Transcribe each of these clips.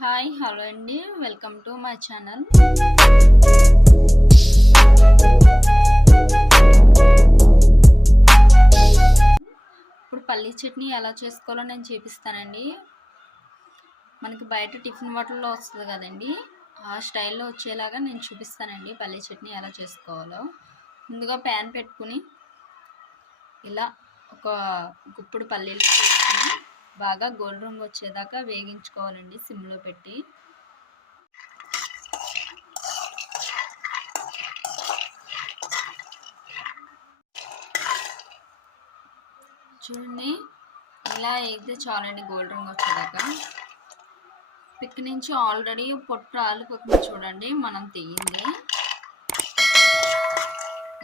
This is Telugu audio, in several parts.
హాయ్ హలో అండి, వెల్కమ్ టు మై ఛానల్. ఇప్పుడు పల్లీ చట్నీ ఎలా చేసుకోవాలో నేను చూపిస్తానండి. మనకి బయట టిఫిన్ బాటిల్లో వస్తుంది కదండి, ఆ స్టైల్లో వచ్చేలాగా నేను చూపిస్తానండి పల్లీ చట్నీ ఎలా చేసుకోవాలో. ముందుగా ప్యాన్ పెట్టుకుని ఇలా ఒక గుప్పుడు పల్లీలు తీసుకుని బాగా గోల్డ్ రంగు వచ్చేదాకా వేగించుకోవాలండి సిమ్లో పెట్టి. చూడండి, ఇలా వేగితే చాలండి గోల్డ్ రంగు వచ్చేదాకా. పిక్ నుంచి ఆల్రెడీ పొట్టు రాలిపోతుంది చూడండి, మనం తీయింది.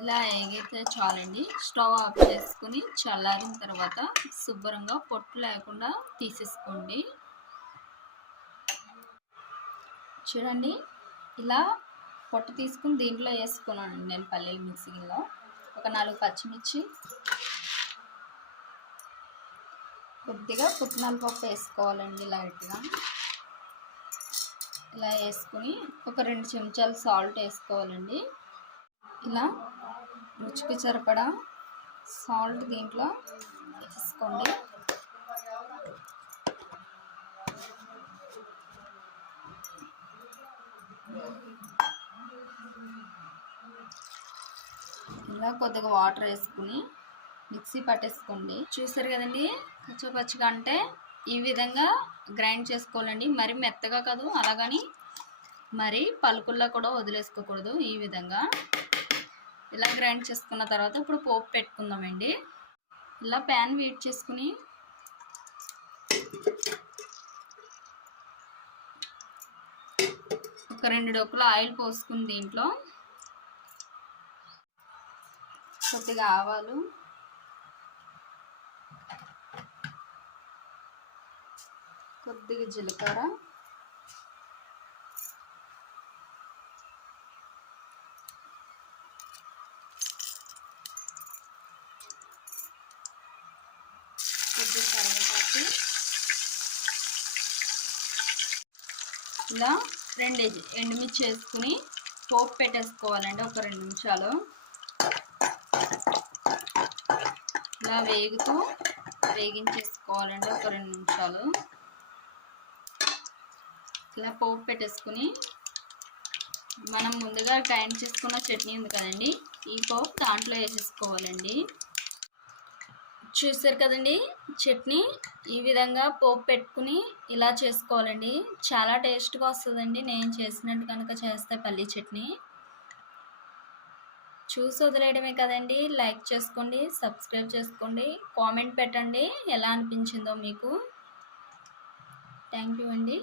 ఇలా వేగితే చాలండి. స్టవ్ ఆఫ్ చేసుకుని చల్లారిన తర్వాత శుభ్రంగా పొట్టు లేకుండా తీసేసుకోండి. చూడండి, ఇలా పొట్టు తీసుకుని దీంట్లో వేసుకున్నాను నేను పల్లీల మిక్సీలో. ఒక 4 పచ్చిమిర్చి, కొద్దిగా పుట్నాల పప్పు వేసుకోవాలండి లైట్గా. ఇలా వేసుకుని ఒక 2 చెంచాలు సాల్ట్ వేసుకోవాలండి. ఇలా రుచికి సరిపడా సాల్ట్ దీంట్లో వేసుకోండి. ఇలా కొద్దిగా వాటర్ వేసుకుని మిక్సీ పట్టేసుకోండి. చూసారు కదండి, పచ్చిగా అంటే ఈ విధంగా గ్రైండ్ చేసుకోవాలండి. మరి మెత్తగా కాదు, అలాగని మరి పలుకుల్లో కూడా వదిలేసుకోకూడదు. ఈ విధంగా ఇలా గ్రైండ్ చేసుకున్న తర్వాత ఇప్పుడు పోపు పెట్టుకుందామండి. ఇలా ప్యాన్ వేడి చేసుకుని ఒక 2 డొక్కులు ఆయిల్ పోసుకుని దీంట్లో కొద్దిగా ఆవాలు, కొద్దిగా జీలకర్ర, కొద్దిగా కరివేపాకు, ఇలా 2 ఎండుమిర్చి వేసుకుని పోపు పెట్టేసుకోవాలండి ఒక 2 నిమిషాలు. ఇలా వేగించేసుకోవాలండి ఒక 2 నిమిషాలు. ఇలా పోపు పెట్టేసుకుని మనం ముందుగా గ్రైండ్ చేసుకున్న చట్నీ ఉంది కదండి, ఈ పోపు దాంట్లో వేసేసుకోవాలండి. చూసారు కదండి, చట్నీ ఈ విధంగా పోపు పెట్టుకుని ఇలా చేసుకోవాలండి. చాలా టేస్ట్గా వస్తుందండి నేను చేసినట్టు కనుక చేస్తే పల్లీ చట్నీ. చూసి వదిలేయడమే కదండి. లైక్ చేసుకోండి, సబ్స్క్రైబ్ చేసుకోండి, కామెంట్ పెట్టండి ఎలా అనిపించిందో మీకు. థ్యాంక్ యూ అండి.